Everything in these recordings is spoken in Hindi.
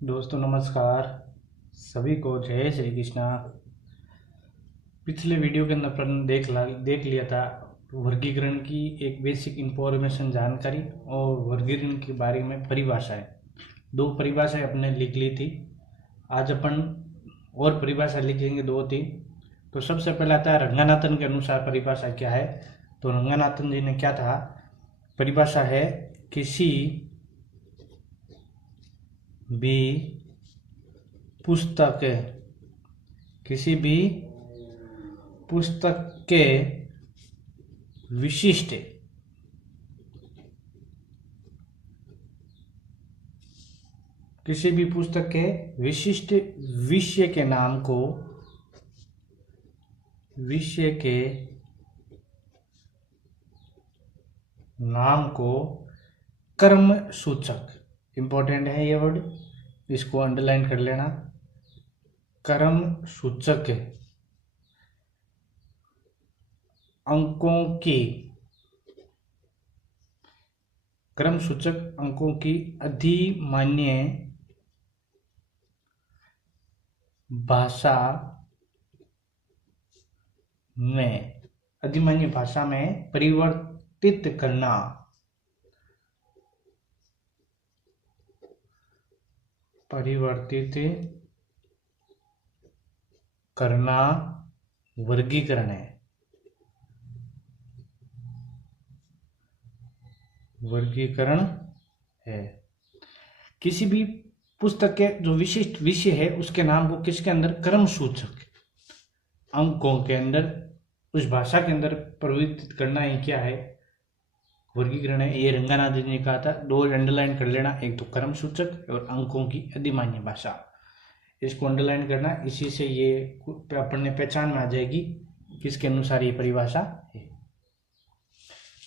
दोस्तों नमस्कार। सभी को जय श्री कृष्णा। पिछले वीडियो के अंदर अपन देख लिया था वर्गीकरण की एक बेसिक इंफॉर्मेशन जानकारी और वर्गीकरण के बारे में परिभाषाएं। दो परिभाषाएं अपने लिख ली थी। आज अपन और परिभाषा लिखेंगे दो तीन। तो सबसे पहले आता है रंगनाथन के अनुसार परिभाषा क्या है। तो रंगनाथन जी ने क्या था, परिभाषा है किसी भी पुस्तक के विशिष्ट विषय के नाम को कर्म सूचक, इंपॉर्टेंट है ये वर्ड, इसको अंडरलाइन कर लेना। कर्म सूचक अंकों की अधिमान्य भाषा में परिवर्तित करना वर्गीकरण है। किसी भी पुस्तक के जो विशिष्ट विषय है उसके नाम को किसके अंदर, कर्म सूचक अंकों के अंदर, उस भाषा के अंदर परिवर्तित करना ही क्या है, वर्गीकरण है। ये रंगनाथ जी ने कहा था, दो अंडरलाइन कर लेना, एक तो कर्म सूचक और अंकों की अधिमान्य भाषा, इसको अंडरलाइन करना। इसी से ये अपने पहचान में आ जाएगी किसके अनुसार ये परिभाषा है।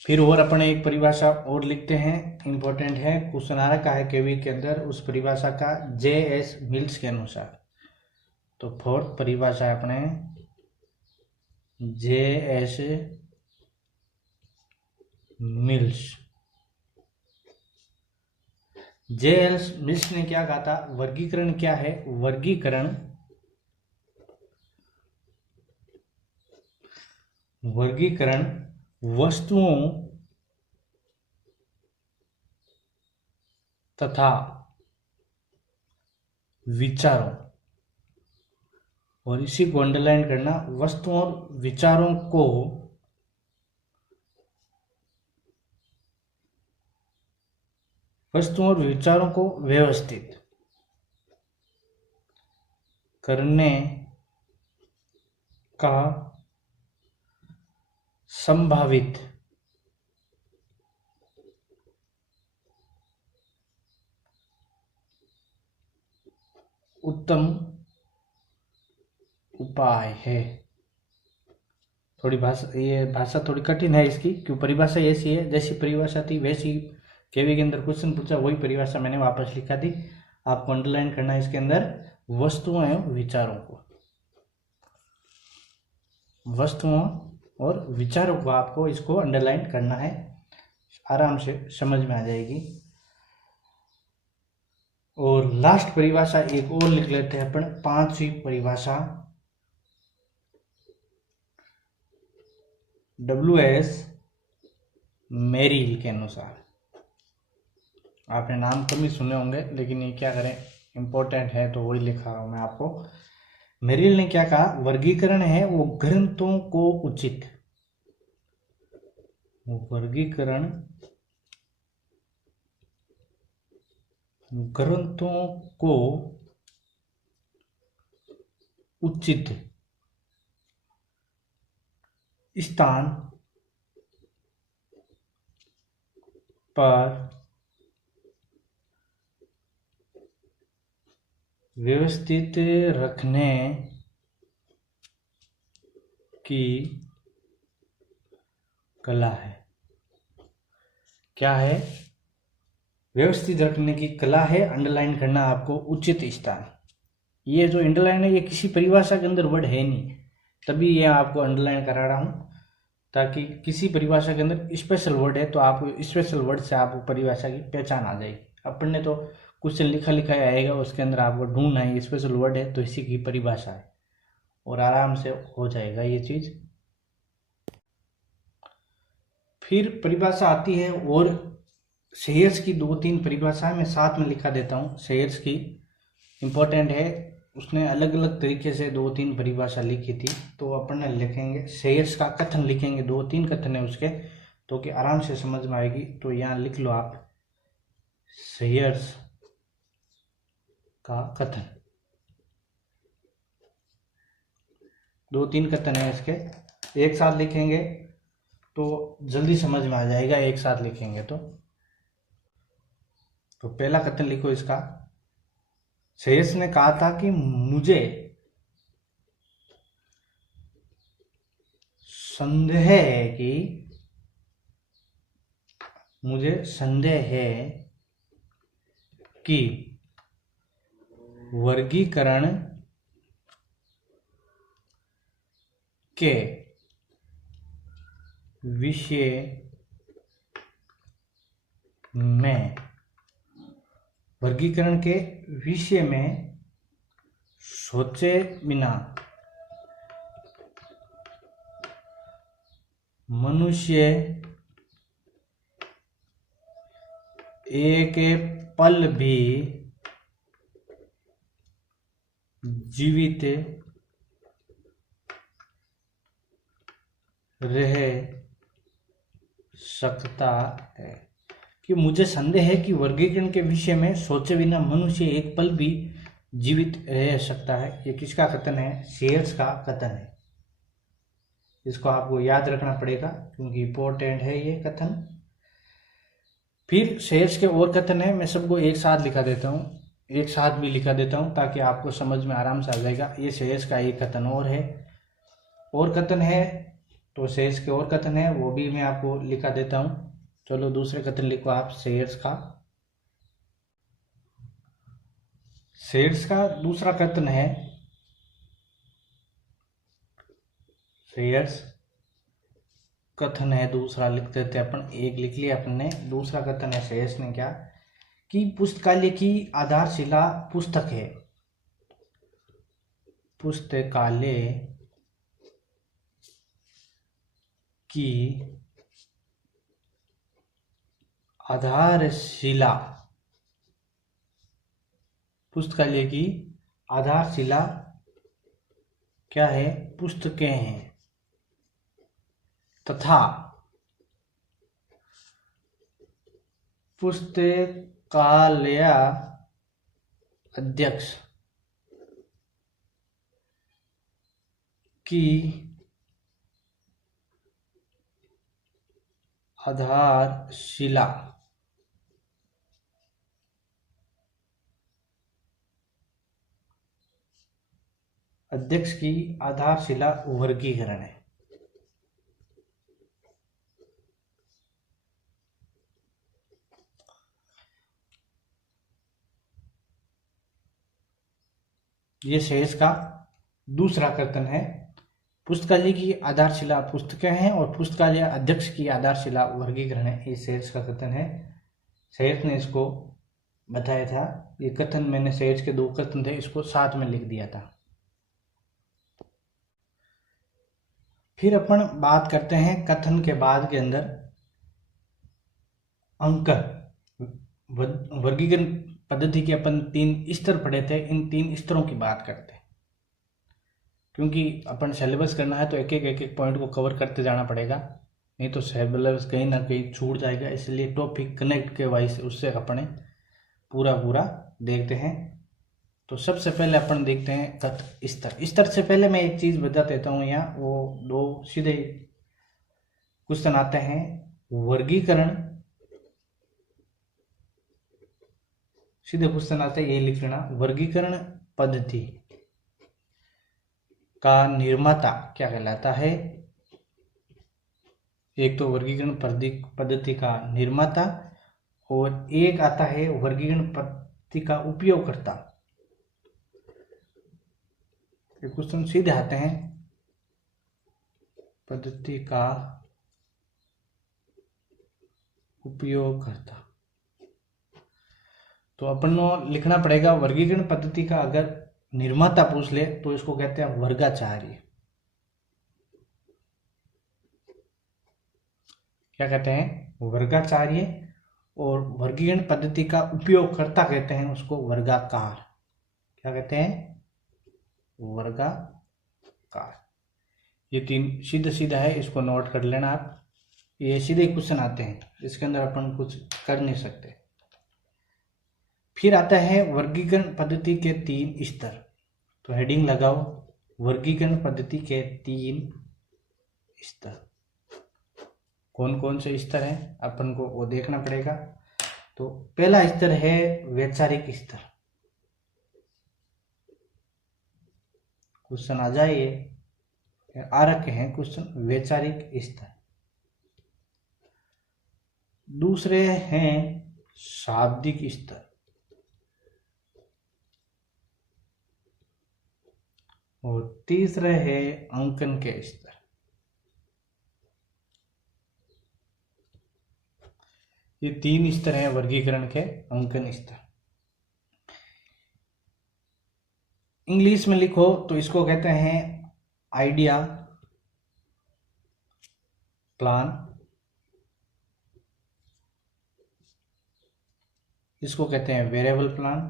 फिर और अपने एक परिभाषा और लिखते हैं, इंपॉर्टेंट है, क्वेश्चन आ रखा है केवी के अंदर, उस परिभाषा का J.S. मिल्स के अनुसार। तो फोर्थ परिभाषा है अपने J.S. मिल्स। J.S. मिल्स ने क्या कहा था, वर्गीकरण क्या है, वर्गीकरण वस्तुओं तथा विचारों, और इसी को अंडरलाइन करना, वस्तुओं और विचारों को व्यवस्थित करने का संभावित उत्तम उपाय है। ये भाषा थोड़ी कठिन है इसकी, क्यों, परिभाषा ऐसी है, जैसी परिभाषा थी वैसी केवी के अंदर क्वेश्चन पूछा, वही परिभाषा मैंने वापस लिखा थी। आपको अंडरलाइन करना है इसके अंदर वस्तुओं और विचारों को आपको इसको अंडरलाइन करना है, आराम से समझ में आ जाएगी। और लास्ट परिभाषा एक और लिख लेते हैं अपन, पांचवी परिभाषा W.S. मेरिल के अनुसार। आपने नाम कम ही सुने होंगे, लेकिन ये क्या करें, इंपॉर्टेंट है तो वही लिखा रहा हूं मैं आपको। मेरिल ने क्या कहा, वर्गीकरण है वो ग्रंथों को उचित स्थान पर व्यवस्थित रखने की कला है। क्या है, व्यवस्थित रखने की कला है। अंडरलाइन करना आपको उचित स्थान। ये जो अंडरलाइन है ये किसी परिभाषा के अंदर वर्ड है नहीं, तभी ये आपको अंडरलाइन करा रहा हूं, ताकि किसी परिभाषा के अंदर स्पेशल वर्ड है तो आप स्पेशल वर्ड से आपको परिभाषा की पहचान आ जाएगी। अपन ने तो क्वेश्चन लिखा लिखा आएगा, उसके अंदर आपको ढूंढना है स्पेशल वर्ड है तो इसी की परिभाषा है, और आराम से हो जाएगा ये चीज। फिर परिभाषा आती है, और शेयर्स की 2-3 परिभाषाएं मैं साथ में लिखा देता हूँ। शेयर्स की इम्पोर्टेंट है, उसने अलग अलग तरीके से 2-3 परिभाषा लिखी थी, तो अपन लिखेंगे शेयर्स का कथन, लिखेंगे 2-3 कथन है उसके, तो कि आराम से समझ में आएगी। तो यहाँ लिख लो आप शेयर्स का कथन, 2-3 कथन है इसके, एक साथ लिखेंगे तो जल्दी समझ में आ जाएगा, एक साथ लिखेंगे तो पहला कथन लिखो इसका। शेयर्स ने कहा था कि मुझे संदेह है कि वर्गीकरण के विषय में सोचे बिना मनुष्य एक पल भी जीवित रह सकता है। कि मुझे संदेह है कि वर्गीकरण के विषय में सोचे बिना मनुष्य एक पल भी जीवित रह सकता है। ये किसका कथन है? शेयर्स का कथन है। इसको आपको याद रखना पड़ेगा क्योंकि इंपॉर्टेंट है ये कथन। फिर शेयर्स के और कथन है, मैं सबको एक साथ लिखा देता हूँ, एक साथ भी लिखा देता हूँ ताकि आपको समझ में आराम से आ जाएगा। ये शेयर्स का एक कथन और है, और कथन है, तो शेयर्स के और कथन है वो भी मैं आपको लिखा देता हूँ। चलो दूसरे कथन लिखो आप शेयर्स का। शेयर्स का दूसरा कथन है, शेयर्स कथन है दूसरा, लिख देते अपन, एक लिख लिया अपन ने। दूसरा कथन है शेयर्स ने क्या कि पुस्तकालय की आधारशिला पुस्तक है। पुस्तकालय की आधारशिला, पुस्तकालय की आधारशिला क्या है? पुस्तकें हैं। तथा पुस्तकालय अध्यक्ष की आधारशिला वर्गीकरण है। ये शेयर्स का दूसरा कथन है। पुस्तकालय की आधारशिला पुस्तकें हैं और पुस्तकालय अध्यक्ष की आधारशिला वर्गीकरण है, ये शेयर्स का कथन है। शेयर्स ने इसको बताया था। ये कथन मैंने शेयर्स के 2 कथन थे, इसको साथ में लिख दिया था। फिर अपन बात करते हैं कथन के बाद के अंदर अंक। वर्गीकरण पद्धति के अपन 3 स्तर पढ़े थे, इन 3 स्तरों की बात करते हैं क्योंकि अपन सिलेबस करना है तो एक एक पॉइंट को कवर करते जाना पड़ेगा, नहीं तो सिलेबस कहीं ना कहीं छूट जाएगा। इसलिए टॉपिक कनेक्ट के वाइज उससे अपने पूरा देखते हैं। तो सबसे पहले अपन देखते हैं कथ स्तर से पहले मैं एक चीज बता देता हूँ। यहाँ वो 2 सीधे क्वेश्चन आते हैं। वर्गीकरण, सीधे क्वेश्चन आते हैं, ये लिख लेना। वर्गीकरण पद्धति का निर्माता क्या कहलाता है? एक तो वर्गीकरण पद्धति का निर्माता, और एक आता है वर्गीकरण पद्धति का उपयोगकर्ता। ये क्वेश्चन सीधे आते हैं। पद्धति का उपयोगकर्ता, तो अपन को लिखना पड़ेगा वर्गीकरण पद्धति का अगर निर्माता पूछ ले तो इसको कहते हैं वर्गाचार्य। क्या कहते हैं? वर्गाचार्य। और वर्गीकरण पद्धति का उपयोगकर्ता कहते हैं उसको वर्गाकार। क्या कहते हैं? वर्गाकार। ये तीन सीधा सीधा है, इसको नोट कर लेना आप। ये सीधे क्वेश्चन आते हैं, इसके अंदर अपन कुछ कर नहीं सकते। फिर आता है वर्गीकरण पद्धति के 3 स्तर। तो हेडिंग लगाओ, वर्गीकरण पद्धति के 3 स्तर। कौन कौन से स्तर हैं अपन को वो देखना पड़ेगा। तो पहला स्तर है वैचारिक स्तर। क्वेश्चन आ जाए, आ रखे हैं क्वेश्चन वैचारिक स्तर। दूसरे हैं शाब्दिक स्तर। और तीसरे है अंकन के स्तर। ये 3 स्तर हैं वर्गीकरण के, अंकन स्तर। इंग्लिश में लिखो तो इसको कहते हैं आइडिया, प्लान, इसको कहते हैं वेरिएबल प्लान,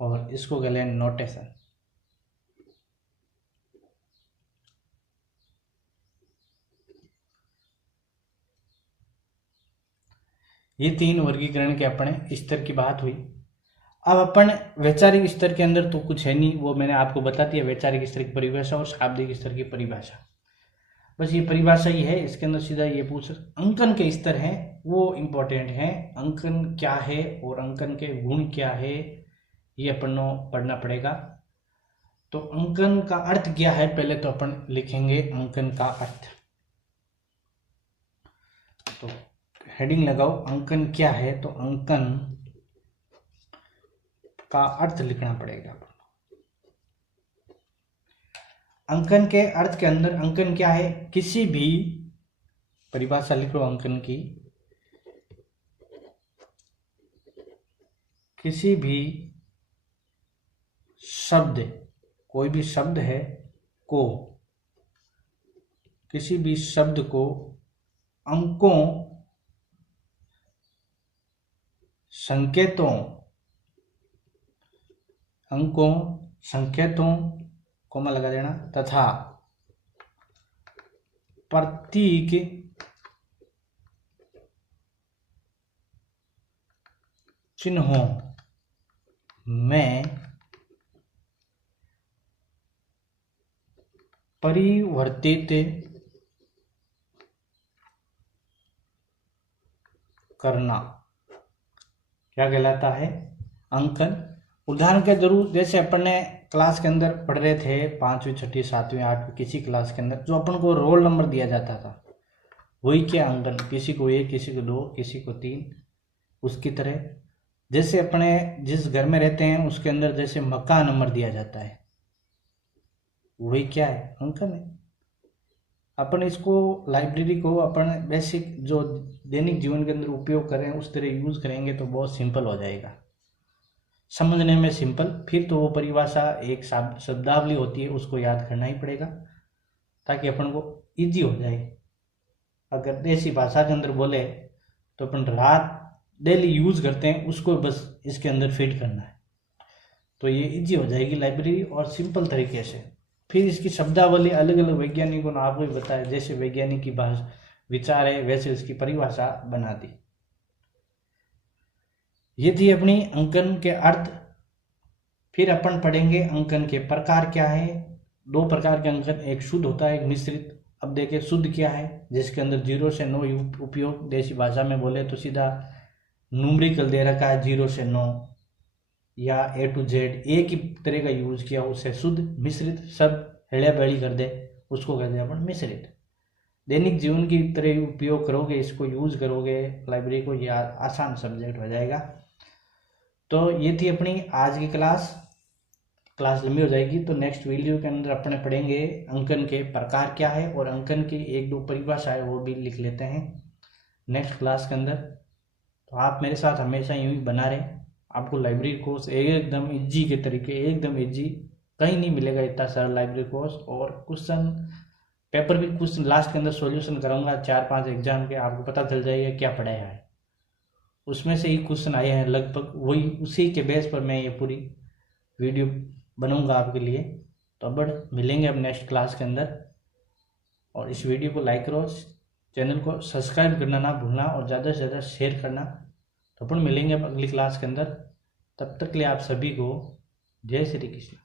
और इसको कहते हैं नोटेशन। ये 3 वर्गीकरण के अपने स्तर की बात हुई। अब अपन वैचारिक स्तर के अंदर तो कुछ है नहीं, वो मैंने आपको बता दिया, वैचारिक स्तर की परिभाषा और शाब्दिक स्तर की परिभाषा। बस ये परिभाषा ही है, इसके अंदर सीधा ये पूछ। अंकन के स्तर हैं वो इम्पोर्टेंट हैं। अंकन क्या है और अंकन के गुण क्या है, ये अपन को पढ़ना पड़ेगा। तो अंकन का अर्थ क्या है, पहले तो अपन लिखेंगे अंकन का अर्थ। तो हेडिंग लगाओ, अंकन क्या है। तो अंकन का अर्थ लिखना पड़ेगा। अंकन के अर्थ के अंदर अंकन क्या है, किसी भी परिभाषा लिख लो अंकन की, किसी भी शब्द, कोई भी शब्द है को, किसी भी शब्द को अंकों, संकेतों, अंकों, संकेतों कोमा लगा देना, तथा प्रतीक चिन्हों में परिवर्तित करना क्या कहलाता है, अंकन। उदाहरण के जरूर, जैसे अपन ने क्लास के अंदर पढ़ रहे थे 5वीं 6वीं 7वीं 8वीं किसी क्लास के अंदर, जो अपन को रोल नंबर दिया जाता था वही क्या अंकन, किसी को 1, किसी को 2, किसी को 3। उसकी तरह जैसे अपने जिस घर में रहते हैं उसके अंदर जैसे मकान नंबर दिया जाता है, वही क्या है, अंकन है। अपन इसको लाइब्रेरी को अपन बेसिक जो दैनिक जीवन के अंदर उपयोग करें उस तरह यूज करेंगे तो बहुत सिंपल हो जाएगा, समझने में सिंपल। फिर तो वो परिभाषा एक शब्दावली होती है, उसको याद करना ही पड़ेगा ताकि अपन को इजी हो जाए। अगर देसी भाषा के अंदर बोले तो अपन रात डेली यूज करते हैं, उसको बस इसके अंदर फिट करना है, तो ये इजी हो जाएगी लाइब्रेरी और सिंपल तरीके से। फिर इसकी शब्दावली अलग अलग वैज्ञानिकों ने आपको बताया, जैसे वैज्ञानिक की भाषा विचार है वैसे इसकी परिभाषा बना दी। ये थी अपनी अंकन के अर्थ। फिर अपन पढ़ेंगे अंकन के प्रकार क्या है। 2 प्रकार के अंकन, एक शुद्ध होता है, एक मिश्रित। अब देखिए शुद्ध क्या है, जिसके अंदर 0 से 9 उपयोग, देसी भाषा में बोले तो सीधा न्यूमेरिकल दे रखा है 0 से 9 या A to Z एक ही तरह का यूज किया, उससे शुद्ध। मिश्रित सब हेड़ा बेड़ी कर दे, उसको कहते हैं अपन मिश्रित। दैनिक जीवन की तरह उपयोग करोगे, इसको यूज करोगे लाइब्रेरी को, ये आसान सब्जेक्ट हो जाएगा। तो ये थी अपनी आज की क्लास लंबी हो जाएगी, तो नेक्स्ट वीडियो के अंदर अपने पढ़ेंगे अंकन के प्रकार क्या है और अंकन की 1-2 परिभाषाएं वो भी लिख लेते हैं नेक्स्ट क्लास के अंदर। तो आप मेरे साथ हमेशा यूं ही बना रहे। आपको लाइब्रेरी कोर्स एकदम इजी के तरीके, एकदम इजी, कहीं नहीं मिलेगा इतना सरल लाइब्रेरी कोर्स। और क्वेश्चन पेपर भी कुछ लास्ट के अंदर सॉल्यूशन कराऊंगा 4-5 एग्जाम के, आपको पता चल जाएगा क्या पढ़ाया है। उसमें से ही क्वेश्चन आए हैं लगभग, वही उसी के बेस पर मैं ये पूरी वीडियो बनाऊंगा आपके लिए। तो अब मिलेंगे अब नेक्स्ट क्लास के अंदर। और इस वीडियो को लाइक करो, चैनल को सब्सक्राइब करना ना भूलना और ज़्यादा से ज़्यादा शेयर करना। तो अपन मिलेंगे अब अगली क्लास के अंदर। तब तक के लिए आप सभी को जय श्री कृष्ण।